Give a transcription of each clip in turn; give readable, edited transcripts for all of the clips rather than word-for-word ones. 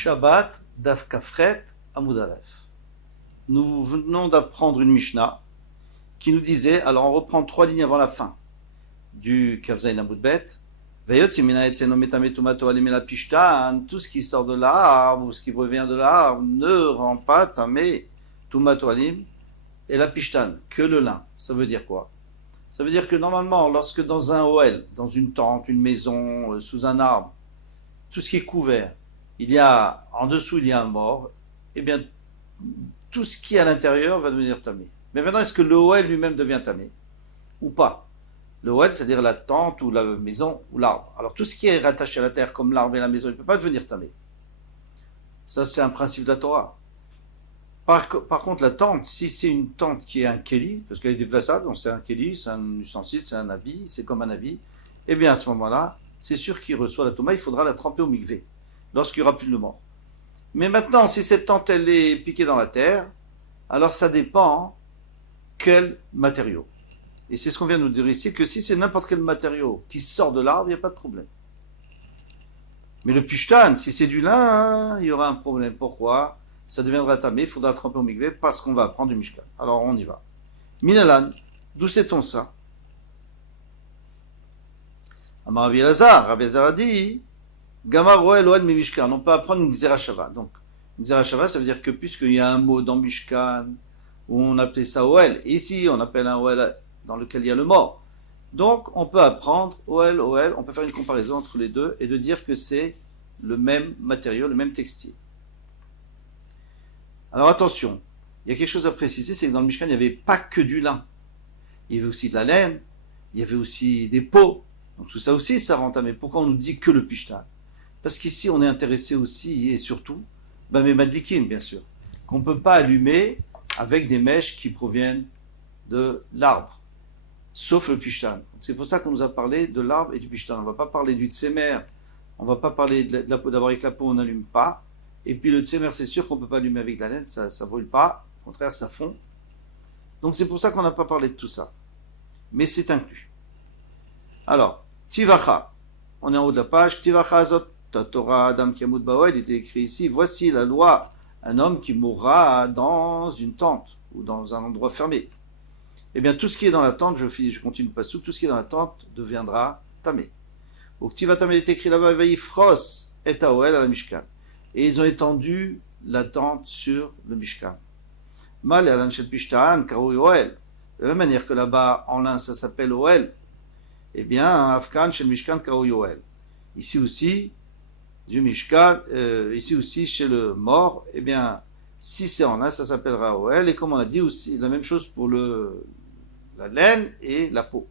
Shabbat, Daf Kafret, Amud Aleph. Nous venons d'apprendre une Mishnah qui nous disait, alors on reprend 3 lignes avant la fin du Kavzaïn Amud Bet, tout ce qui sort de l'arbre ou ce qui provient de l'arbre ne rend pas tamé tumato alim et la pishtan, que le lin. Ça veut dire quoi? Ça veut dire que normalement, lorsque dans un OL, dans une tente, une maison, sous un arbre, tout ce qui est couvert, en dessous il y a un mort, eh bien, tout ce qui est à l'intérieur va devenir tamé. Mais maintenant, est-ce que le OL lui-même devient tamé ou pas? Le OL, c'est-à-dire la tente ou la maison ou l'arbre. Alors tout ce qui est rattaché à la terre, comme l'arbre et la maison, il ne peut pas devenir tamé. Ça, c'est un principe de la Torah. Par contre, la tente, si c'est une tente qui est un keli, parce qu'elle est déplaçable, donc c'est un keli, c'est un ustensile, c'est un habit, c'est comme un habit, eh bien à ce moment-là, c'est sûr qu'il reçoit la toma, il faudra la tremper au mikvé, lorsqu'il n'y aura plus de mort. Mais maintenant, si cette tente, elle est piquée dans la terre, alors ça dépend quel matériau. Et c'est ce qu'on vient de nous dire ici, que si c'est n'importe quel matériau qui sort de l'arbre, il n'y a pas de problème. Mais le pishtan, si c'est du lin, il y aura un problème. Pourquoi? Ça deviendra tamé, il faudra tremper au mikvé parce qu'on va apprendre du mishkan. Alors on y va. Minalan, d'où sait-on ça? Amar Rabbi Elazar a dit, Gamar roel oel mi mishkan, on peut apprendre une xerashava. Donc, une xerashava, ça veut dire que puisqu'il y a un mot dans mishkan, où on appelait ça oel, et ici on appelle un oel dans lequel il y a le mort. Donc, on peut apprendre oel, on peut faire une comparaison entre les deux et de dire que c'est le même matériau, le même textile. Alors attention, il y a quelque chose à préciser, c'est que dans le Mishkan, il n'y avait pas que du lin. Il y avait aussi de la laine, il y avait aussi des peaux. Donc tout ça aussi, ça rend tamé. Pourquoi on nous dit que le pishtan? Parce qu'ici, on est intéressé aussi et surtout, mais madlikin, bien sûr, qu'on ne peut pas allumer avec des mèches qui proviennent de l'arbre, sauf le pishtan. C'est pour ça qu'on nous a parlé de l'arbre et du pishtan. On ne va pas parler du tsemer, on ne va pas parler de la peau. D'abord, avec la peau, on n'allume pas. Et puis le tsemer, c'est sûr qu'on ne peut pas allumer avec de la laine, ça ne brûle pas, au contraire, ça fond. Donc c'est pour ça qu'on n'a pas parlé de tout ça. Mais c'est inclus. Alors, Tivacha, on est en haut de la page, Tivacha Azot, Torah Adam Kiamut Bawed, il était écrit ici, voici la loi, un homme qui mourra dans une tente, ou dans un endroit fermé. Eh bien, tout ce qui est dans la tente, je continue pas sous, tout ce qui est dans la tente deviendra tamé. Au Tivatam, il est écrit là-bas, Veifros et Aoel à la Mishkan. Et ils ont étendu la tente sur le Mishkan. Mal et Alan Shel Pishtan, Karou Oel. De la même manière que là-bas, en lin, ça s'appelle Oel. Eh bien, Afkan Shel Mishkan, Karou Oel. Ici aussi, du Mishkan, ici aussi, chez le mort, eh bien, si c'est en lin, ça s'appellera Oel. Et comme on a dit aussi, la même chose pour la laine et la peau.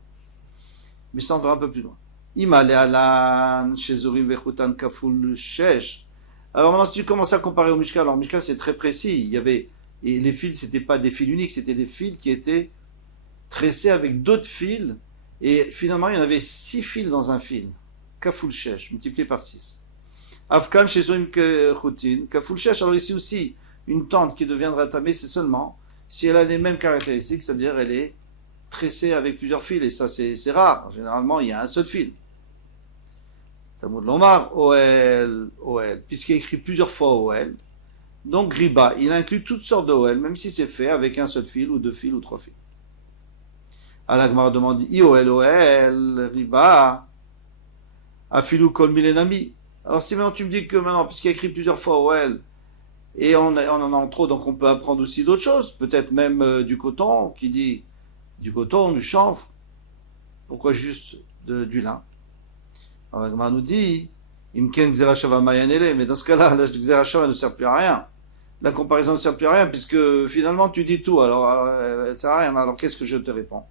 Mais ça, on verra un peu plus loin. Imal et Alan, chez Zorim Vechutan, Kaful Shesh. Alors maintenant, si tu commences à comparer au Mishkan, alors Mishkan c'est très précis, et les fils c'était pas des fils uniques, c'était des fils qui étaient tressés avec d'autres fils, et finalement il y en avait 6 fils dans un fil, Kaful Shesh, multiplié par 6. Afkan Shezoim Khutin, Kaful Shesh, alors ici aussi, une tente qui deviendra tamée, c'est seulement si elle a les mêmes caractéristiques, c'est-à-dire elle est tressée avec plusieurs fils, et ça c'est rare, généralement il y a un seul fil. Talmud Lomar, Oel, puisqu'il y a écrit plusieurs fois Oel, donc Riba, il inclut toutes sortes de Oel, même si c'est fait avec un seul fil, ou 2 fils, ou 3 fils. Al-Agmar demande, Oel, Riba, Afilu Kol Milenami. Alors si maintenant tu me dis que maintenant, puisqu'il y a écrit plusieurs fois Oel, et on en a trop, donc on peut apprendre aussi d'autres choses, peut-être même du coton, qui dit du coton, du chanvre, pourquoi juste du lin? Alors, Agmar nous dit, Imken Xerashava Mayanele, mais dans ce cas-là, la Xerashava ne sert plus à rien. La comparaison ne sert plus à rien, puisque finalement tu dis tout, alors elle ne sert à rien. Alors qu'est-ce que je te réponds?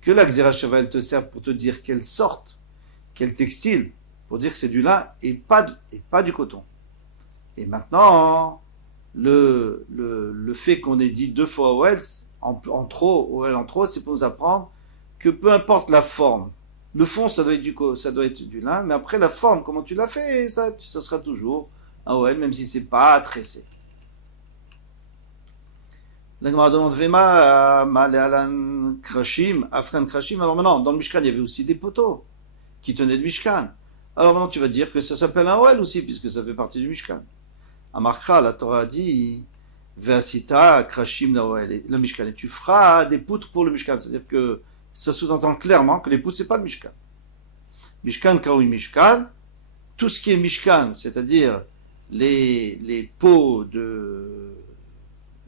Que la Xerashava, elle te sert pour te dire quelle sorte, quel textile, pour dire que c'est du lin et pas du coton. Et maintenant, le fait qu'on ait dit 2 fois OL en trop, c'est pour nous apprendre que peu importe la forme, le fond, ça doit être du lin, mais après la forme, comment tu l'as fait, ça sera toujours un OL, même si c'est pas tressé. La Gemara demande Vema, Malealan Krashim, Afran Krashim. Alors maintenant, dans le Mishkan, il y avait aussi des poteaux qui tenaient le Mishkan. Alors maintenant, tu vas dire que ça s'appelle un OL aussi, puisque ça fait partie du Mishkan. Amarcha, la Torah a dit, Ve'asita krashim laoel, le Mishkan. Et tu feras des poutres pour le Mishkan. C'est-à-dire que ça sous-entend clairement que les poutres, c'est pas le Mishkan. Mishkan kaoui Mishkan, tout ce qui est Mishkan, c'est-à-dire les pots de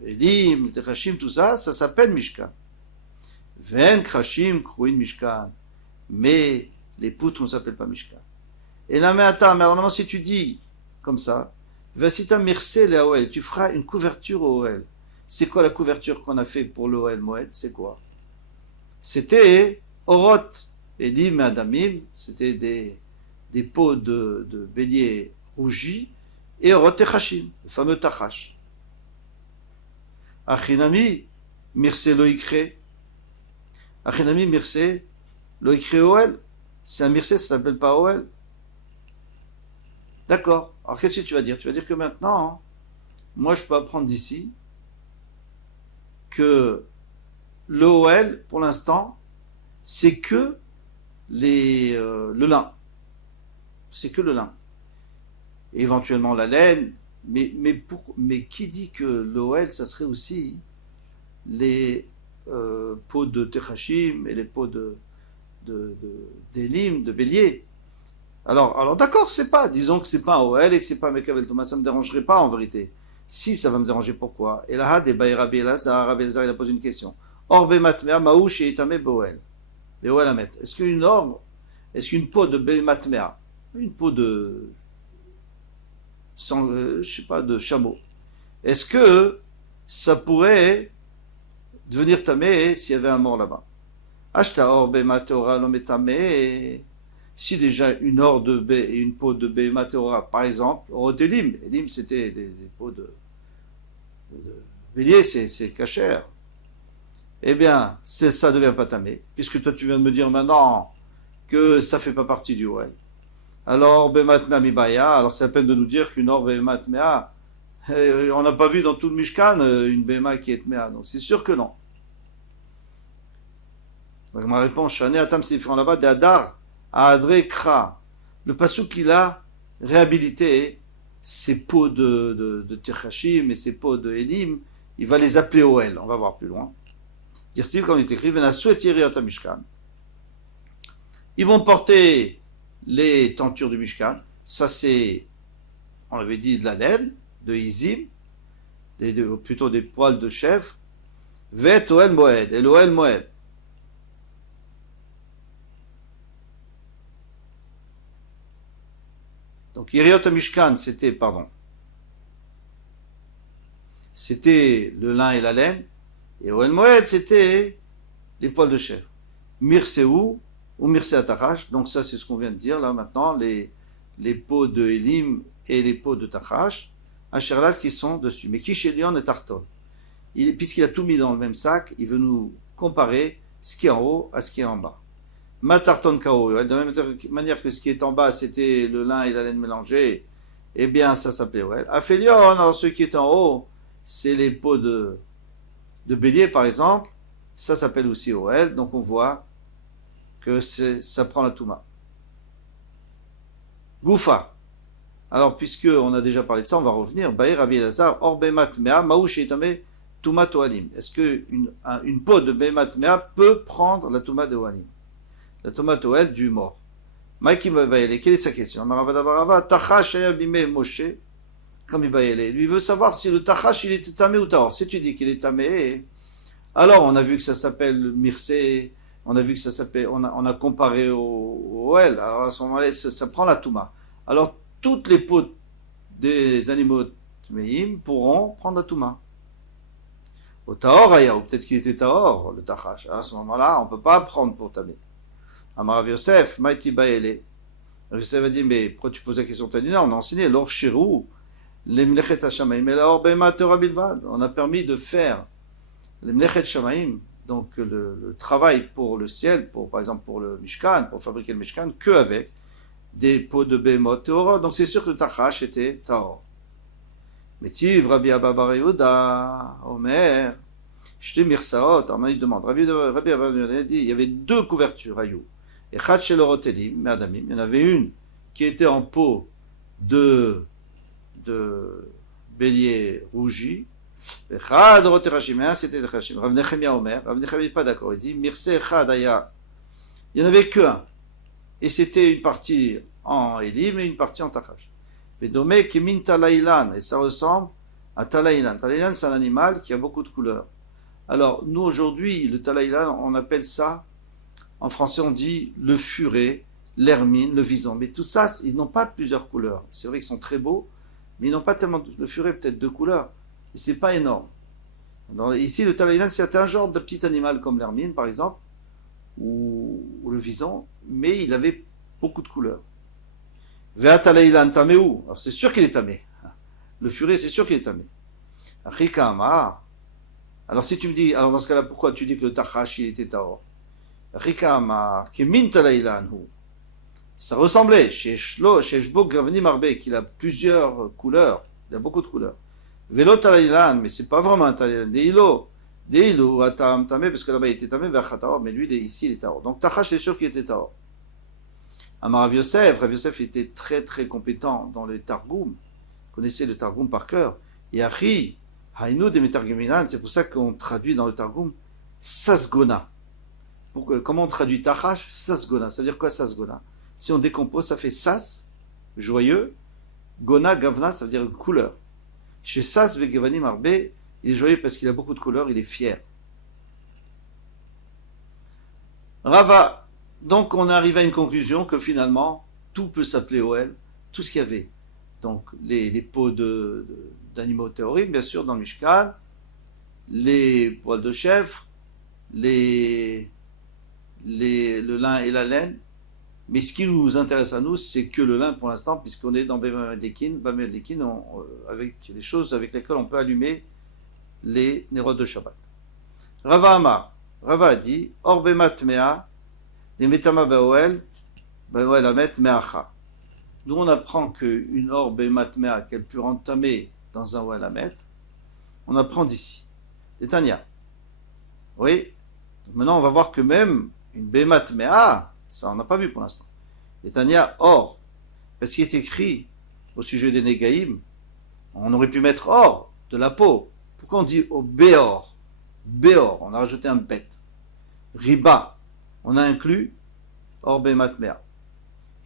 Elim, de Krashim, tout ça, ça s'appelle Mishkan. Ven Krashim krouin Mishkan. Mais les poutres ne s'appellent pas Mishkan. Et là, mais attends, mais alors maintenant, si tu dis comme ça, Vasita Mirse le Oel, tu feras une couverture au Oel. C'est quoi la couverture qu'on a fait pour le Oel Moed? C'est quoi? C'était Oroth, Elim et Adamim, c'était des peaux de bélier rougis, et Oroth et Chashim, le fameux Tachash. Achinami, Mirse lo Ikre. Achinami, Mirse lo Ikre Oel. C'est un Mirse, ça s'appelle pas Oel. D'accord. Alors qu'est-ce que tu vas dire? Tu vas dire que maintenant, moi je peux apprendre d'ici que l'OL, pour l'instant, c'est que le lin. C'est que le lin. Et éventuellement la laine. Mais qui dit que l'OL, ça serait aussi les peaux de Techachim et les peaux d'Elim, de bélier? Alors d'accord, c'est pas, disons que c'est pas un OL et que c'est pas un Mekavel Thomas, ça me dérangerait pas en vérité. Si, ça va me déranger, pourquoi? Et là, des Rabbi Elazar, Rabbi Elazar, il a posé une question. Orbe matmea maouche et itame boel. Boel amet. Est-ce qu'une peau de matmea, une peau de, je sais pas, de chameau, est-ce que ça pourrait devenir tamé s'il y avait un mort là-bas? Ashta orbe mateora lometame. Si déjà une or de B et une peau de Béhéma Théora, par exemple, Elim, Elim c'était des peaux de bélier, c'est cachère. Eh bien, ça devient pas tamé, puisque toi tu viens de me dire maintenant que ça fait pas partie du OL. Alors, Béhémat Mea Mibaya, alors c'est à peine de nous dire qu'une or Béhémat Mea, on n'a pas vu dans tout le Mishkan une Béhéma qui est Mea, donc c'est sûr que non. Donc ma réponse, Shane Atam c'est différent là-bas, de Hadar, Adre Kra, le passouk qu'il a réhabilité ses peaux de Techachim et ses peaux de Elim, il va les appeler Oel, on va voir plus loin. Dire-t-il, comme il est écrit, Mishkan. Ils vont porter les tentures du Mishkan, ça c'est, on l'avait dit, de la laine, de Izim, plutôt des poils de chèvre, Vet Oel Moed, et l'Oel Moed. Donc, Yeriot Mishkan, c'était le lin et la laine, et Oel Moed, c'était les poils de chèvre. Mirseou, ou Mirse Atachash, donc ça c'est ce qu'on vient de dire là maintenant, les peaux de Elim et les peaux de Tachash, un Sherlav qui sont dessus. Mais Kishelion et Tarton. Puisqu'il a tout mis dans le même sac, il veut nous comparer ce qui est en haut à ce qui est en bas. Matarton Kao, de la même manière que ce qui est en bas c'était le lin et la laine mélangés, eh bien ça s'appelait Oel. Aphelion, alors ce qui est en haut, c'est les peaux de bélier par exemple, ça s'appelle aussi Oel, donc on voit que ça prend la Touma. Goufa. Alors puisque on a déjà parlé de ça, on va revenir. Baïr Rabbi Elazar, Or Bemat Mea, Maouche Itame, Touma Toalim. Est-ce que une peau de Bemat Mea peut prendre la Touma de Oalim? La tomate Oel du mort. Maïki Mabayele, quelle est sa question? Maravadabarava, Tachash Ayabime Moshe, comme Ibayele. Lui veut savoir si le Tachash il était tamé ou tahor. Si tu dis qu'il est tamé, alors on a vu que ça s'appelle Mirse, on a vu que ça s'appelle, on a comparé au Oel. Alors à ce moment-là, ça prend la Touma. Alors toutes les peaux des animaux Tmeim pourront prendre la Touma. Au tahor, ou peut-être qu'il était tahor, le Tachash. À ce moment-là, on ne peut pas prendre pour tamé. Amar Yosef, Maïti Baele. Yosef a dit, mais pourquoi tu poses la question? Tu as dit, non, on a enseigné l'or shirou, les mlechet hashamaim, et l'or bema Torah bilvad. On a permis de faire les mlechet shamaim, donc le travail pour le ciel, par exemple pour le Mishkan, pour fabriquer le Mishkan, que avec des pots de bema Torah. Donc c'est sûr que le Tachash était Tahor. Mais tiv Rabbi Abba bar Yehuda, Omer, Shte Mirsaot, alors il demande, Rabbi Abba a dit, il y avait deux couvertures, Ayou. Et Chatchel Orotelim, Me'adamim, il y en avait une qui était en peau de bélier rougi. Echad roterachim, et un c'était le Hashim. Rav Nechemia Omer, Rav Nechemia n'est pas d'accord, il dit Mirse Echad Aya. Il n'y en avait qu'un. Et c'était une partie en Elim et une partie en Tachash. Vedomé Kemin Talaïlan, et ça ressemble à Talaïlan. Talaïlan, c'est un animal qui a beaucoup de couleurs. Alors, nous aujourd'hui, le Talaïlan, on appelle ça, en français on dit le furet, l'hermine, le vison. Mais tout ça, ils n'ont pas plusieurs couleurs. C'est vrai qu'ils sont très beaux, mais ils n'ont pas tellement. Le furet, peut-être 2 couleurs. Et c'est pas énorme. Alors, ici, le Talaïlan, c'est un genre de petit animal comme l'hermine, par exemple, ou le vison, mais il avait beaucoup de couleurs. Vea Talaïlan taméou. Alors, c'est sûr qu'il est tamé. Le furet, c'est sûr qu'il est tamé. Rikama. Alors si tu me dis, alors dans ce cas-là, pourquoi tu dis que le Tachash il était Tahor? Rikama, Kemin Talaïlan, ça ressemblait chez Shbok Gravni Marbe, qu'il a plusieurs couleurs, il a beaucoup de couleurs. Vélo Talaïlan, mais c'est pas vraiment un Talaïlan. Deilo, Atam Tamé, parce que là-bas il était Tamé, Vachataor, mais lui ici il est Tahor. Donc Tachash c'est sûr qu'il était Tahor. Amar Rav Yosef était très très compétent dans les Targum, connaissait le Targum par cœur. Et Achi, Haïnou de Metarguminan, c'est pour ça qu'on traduit dans le Targum Sasgona. Comment on traduit Tachash? Sasgona. Ça veut dire quoi Sasgona? Si on décompose, ça fait Sas, joyeux, Gona, Gavna, ça veut dire couleur. Chez Sas, Vegevani Marbe, il est joyeux parce qu'il a beaucoup de couleurs, il est fier. Rava. Donc on arrive à une conclusion que finalement, tout peut s'appeler Oel, tout ce qu'il y avait. Donc les peaux d'animaux théoriques, bien sûr, dans le Mishkan, les poils de chèvre, le lin et la laine. Mais ce qui nous intéresse à nous, c'est que le lin pour l'instant, puisqu'on est dans Bamedekin, avec les choses avec lesquelles on peut allumer les nérodes de Shabbat. Rava Amar, Rava a dit, Orbemat Mea, des Metama Baoel, Baoel Amet Meacha. Nous, on apprend qu'une orbe matmea qu'elle peut entamer dans un Walamet, on apprend d'ici. Détania. Oui. Maintenant, on va voir que même une Bematmea, ça on n'a pas vu pour l'instant. Détania, or. Parce qu'il est écrit au sujet des Negaïm, on aurait pu mettre or, de la peau. Pourquoi on dit au Béor? Béor, on a rajouté un bête. Riba, on a inclus orbe matmea.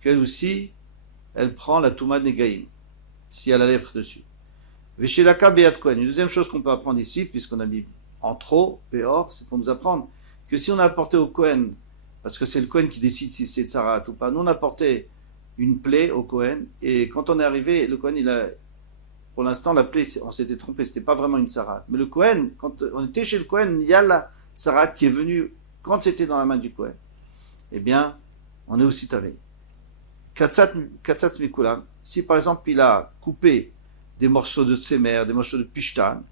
Qu'elle aussi, elle prend la Touma Negaïm, si elle a la lèvre dessus. Veshilaka Beat Kohen. Une deuxième chose qu'on peut apprendre ici, puisqu'on a mis en trop, Béor, c'est pour nous apprendre que si on a apporté au Kohen, parce que c'est le Kohen qui décide si c'est Tsarat ou pas, nous on a apporté une plaie au Kohen, et quand on est arrivé, le Kohen, pour l'instant, la plaie, on s'était trompé, c'était pas vraiment une Tsarat. Mais le Kohen, quand on était chez le Kohen, il y a la Tsarat qui est venue quand c'était dans la main du Kohen. Eh bien, on est aussi tavé. Katsat Mikulam, si par exemple il a coupé des morceaux de tsemer, des morceaux de pishtan,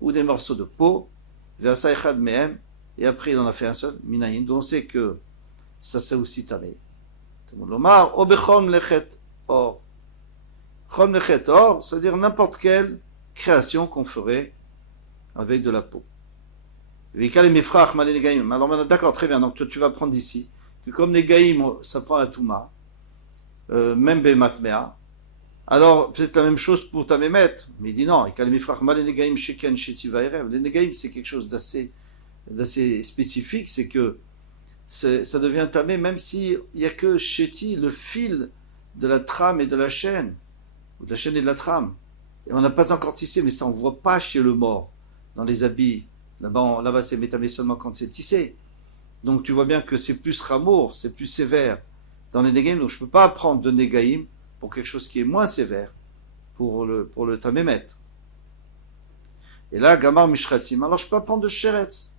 ou des morceaux de peau, versa echad mehem, et après il en a fait un seul, minayin, donc on sait que ça c'est aussi tamé. Lomar, obechom lechet or. Chom lechet or, c'est-à-dire n'importe quelle création qu'on ferait avec de la peau. Alors maintenant, d'accord, très bien, donc toi, tu vas prendre d'ici, que comme les gaïm, ça prend la touma, même Bematmea. Alors, peut-être la même chose pour ta mémet. Mais il dit non, les Negaïm, c'est quelque chose d'assez spécifique, c'est que ça devient tamé, même s'il n'y a que Sheti, le fil de la trame et de la chaîne, ou de la chaîne et de la trame. Et on n'a pas encore tissé, mais ça on ne voit pas chez le mort, dans les habits. Là-bas c'est métamé seulement quand c'est tissé. Donc tu vois bien que c'est plus ramour, c'est plus sévère dans les Negaïm, donc je ne peux pas apprendre de Negaïm pour quelque chose qui est moins sévère, pour le Tamémet. Et là, Gamar Mishratzim, alors je peux apprendre de Sheretz.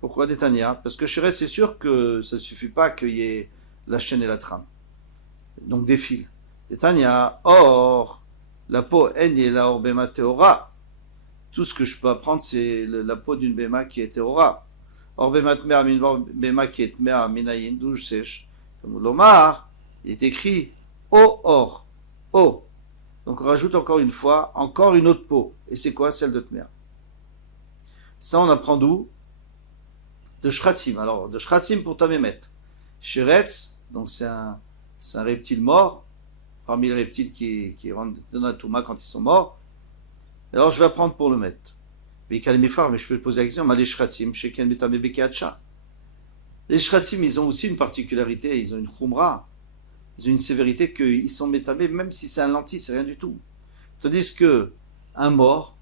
Pourquoi Détania? Parce que Sheretz, c'est sûr que ça ne suffit pas qu'il y ait la chaîne et la trame. Donc des fils. Détania, or, la peau, en et la Bema Teora. Tout ce que je peux apprendre, c'est la peau d'une Bema qui est Teora. Or Bema qui est Mea Minayin, douche sèche. Comme l'Omar, il est écrit O or. O. Donc on rajoute encore une fois, encore une autre peau. Et c'est quoi? Celle de Tmea. Ça on apprend d'où? De Shratzim. Alors, de Shratzim pour Tamémet. Sheretz, donc c'est un reptile mort. parmi les reptiles qui rentrent dans la Touma quand ils sont morts. Alors je vais apprendre pour le mettre. Mais je peux te poser la question, les shratim, les shratim, ils ont aussi une particularité, ils ont une khumra, ils ont une sévérité qu'ils sont métamés, même si c'est un lentille, c'est rien du tout. Tandis que un mort,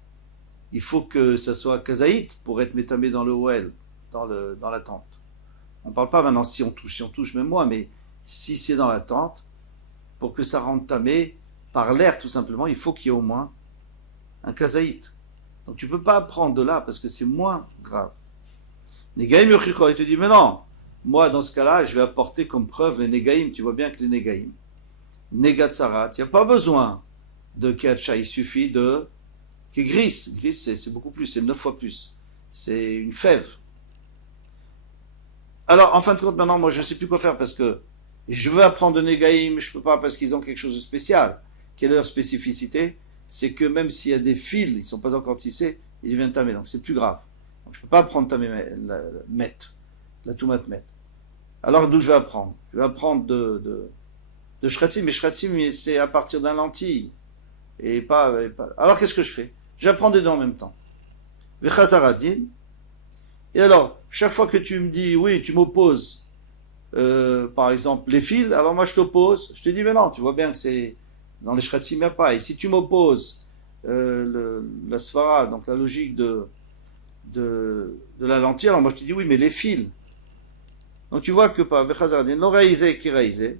il faut que ça soit kazaït pour être métamé dans le OL, dans la tente. On ne parle pas maintenant si on touche même moi, mais si c'est dans la tente, pour que ça rentre tamé par l'air tout simplement, il faut qu'il y ait au moins un kazaït. Donc tu ne peux pas prendre de là parce que c'est moins grave. Negaim yochichol, il te dit, mais non, moi dans ce cas-là, je vais apporter comme preuve les negaim. Tu vois bien que les negaim, negatsarat, il n'y a pas besoin de kehacha, il suffit de gris. Gris, c'est beaucoup plus, c'est 9 fois plus. C'est une fève. Alors, en fin de compte, maintenant, moi, je ne sais plus quoi faire parce que je veux apprendre de Negaïm, je ne peux pas parce qu'ils ont quelque chose de spécial. Quelle est leur spécificité? C'est que même s'il y a des fils, ils ne sont pas encore tissés, ils deviennent tamés, donc c'est plus grave. Donc, je ne peux pas apprendre tamé la toumat met. Alors, d'où je vais apprendre? Je vais apprendre de shratzim, mais shratzim, c'est à partir d'un lentille. Et pas. Alors, qu'est-ce que je fais? J'apprends des deux en même temps. Vechazaradin. Et alors, chaque fois que tu me dis, oui, tu m'opposes, par exemple, les fils, alors moi je t'oppose, je te dis, mais non, tu vois bien que c'est dans les shratzim, il n'y a pas. Et si tu m'opposes la svara, donc la logique de la lentille, alors moi je te dis, oui, mais les fils. Donc tu vois que par Vechazaradin, l'oreïzé qui raïzé,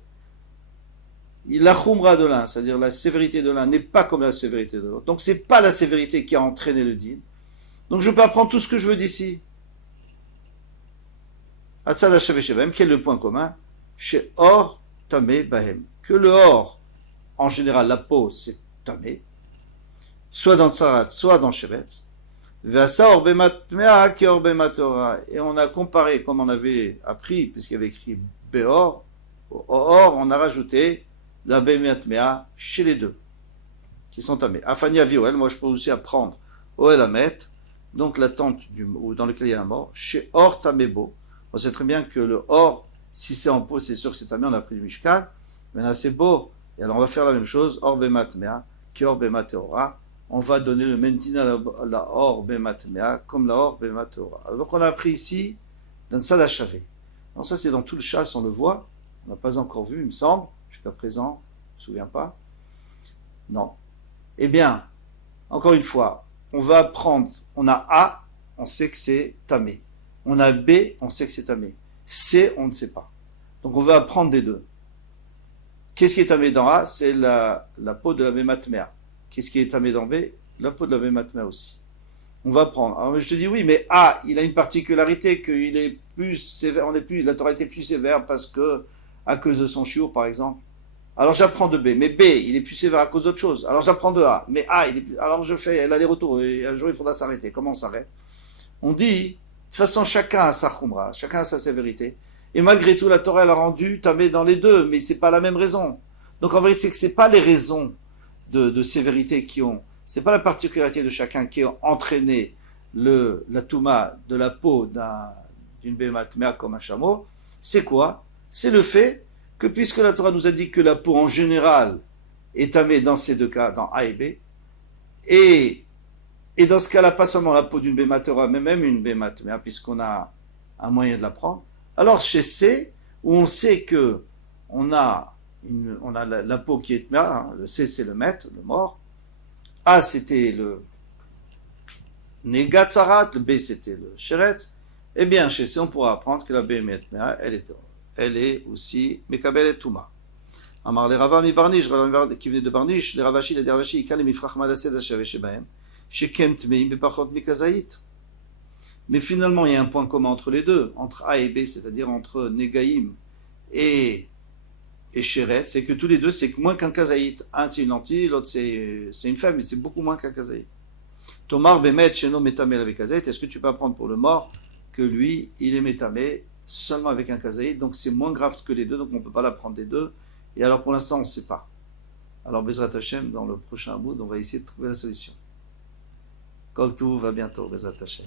la khumra de l'un, c'est-à-dire la sévérité de l'un, n'est pas comme la sévérité de l'autre. Donc c'est pas la sévérité qui a entraîné le din. Donc je peux apprendre tout ce que je veux d'ici. Atzad HaShaveh quel est le point commun? Chez Or Tamé Bahem. Que le Or, en général, la peau, c'est Tamé, soit dans Tsarat, soit dans Shevet. Veasa Or Bemat Mea Ke Or Bemat Torah. Et on a comparé, comme on avait appris, puisqu'il y avait écrit Beor, au Or, on a rajouté la Bemat Mea chez les deux, qui sont Tamé. Afania Vioel, moi je peux aussi apprendre Oel Amet, donc la tente dans laquelle il y a un mort, chez Or Tamebo. On sait très bien que le or, si c'est en peau, c'est sûr que c'est tamé, on a pris du Mishkan. Mais là, c'est beau. Et alors, on va faire la même chose. Or bemat mea, ki or bemat teora. On va donner le même din à la or bemat mea, comme la or bemat teora. Donc, on a appris ici, dans le Sada Shavé. Donc, ça, c'est dans tout le chasse, on le voit. On n'a pas encore vu, il me semble, jusqu'à présent. Je ne me souviens pas. Non. Eh bien, encore une fois, on va apprendre. On a A, on sait que c'est tamé. On a B, on sait que c'est tamé. C, on ne sait pas. Donc on va apprendre des deux. Qu'est-ce qui est tamé dans A? C'est la peau de la bématmea. Qu'est-ce qui est tamé dans B? La peau de la bématmea aussi. On va apprendre. Alors je te dis oui, mais A, il a une particularité qu'il est plus sévère, la Torah était plus sévère parce que, à cause de son chiour par exemple. Alors j'apprends de B. Mais B, il est plus sévère à cause d'autre chose. Alors j'apprends de A. Mais A, alors je fais l'aller-retour et un jour il faudra s'arrêter. Comment on s'arrête? On dit, de toute façon, chacun a sa khumra, chacun a sa sévérité. Et malgré tout, la Torah, elle a rendu tamé dans les deux, mais c'est pas la même raison. Donc en vérité, c'est que c'est pas les raisons de sévérité c'est pas la particularité de chacun qui ont entraîné la touma de la peau d'une bématmea comme un chameau. C'est quoi? C'est le fait que puisque la Torah nous a dit que la peau en général est tamée dans ces deux cas, dans A et B, et dans ce cas-là, pas seulement la peau d'une bématera, mais même une bématmea, puisqu'on a un moyen de la prendre. Alors chez C, où on sait que on a la peau qui est tmea, le C c'est le maître, le mort. A c'était le negatsarat, le B c'était le sheretz. Eh bien chez C on pourra apprendre que la bématmea, elle est aussi mekabel et touma. Amar le Rava mi Barnish, qui venait de Barnish, les Ravashi, les Dervashi, ils calent mifrach malased HaShaveh shebahem. Mais finalement, il y a un point commun entre les deux, entre A et B, c'est-à-dire entre Negaïm et Sheret, c'est que tous les deux, c'est moins qu'un kazaït. Un, c'est une lentille, l'autre, c'est une femme, mais c'est beaucoup moins qu'un kazaït. Tomar bemet sheno metamel avec kazaït, est-ce que tu peux apprendre pour le mort que lui, il est metamé seulement avec un kazaït, donc c'est moins grave que les deux, donc on ne peut pas l'apprendre des deux. Et alors pour l'instant, on ne sait pas. Alors Bezrat Hashem, dans le prochain mood, on va essayer de trouver la solution. Kol Tuv, à bientôt, Bezrat Hashem.